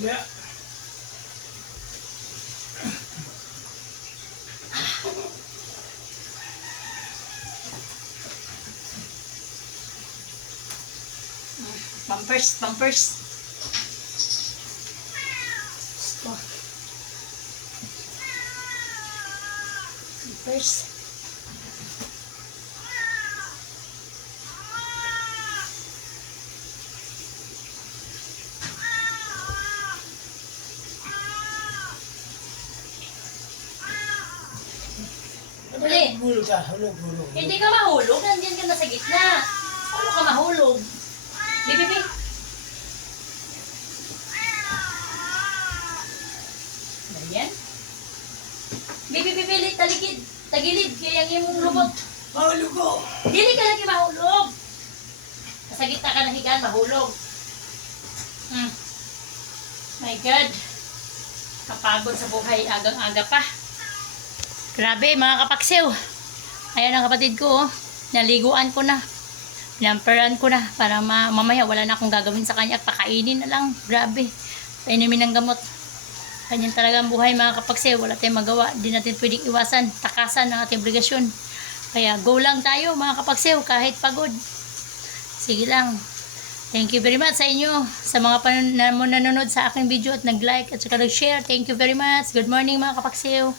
Yeah. Pampers, pampers. Pampers. Uli. Hulog ka, hulog. Hindi ka mahulog, nandiyan ka na sa gitna. Paano ka mahulog? Bibi. Ayan. Bibi, talikid. Tagilid, kaya yung lubot. Mahulog ko. Dili ka lagi mahulog. Sa gitna ka ng higaan, mahulog. My God. Kapagod sa buhay, agang-aga pa. Grabe, mga kapaksiw. Ayan ang kapatid ko, oh. Naliguan ko na. Pinamperan ko na para mamaya wala na akong gagawin sa kanya at pakainin na lang. Grabe. Painumin ng gamot. Ganyan talaga ang buhay, mga kapaksiw. Wala tayong magawa. Hindi natin pwedeng iwasan, takasan ng ating obligasyon. Kaya go lang tayo, mga kapaksiw, kahit pagod. Sige lang. Thank you very much sa inyo, sa mga nanonood sa aking video at nag-like at saka nag-share. Thank you very much. Good morning, mga kapaksiw.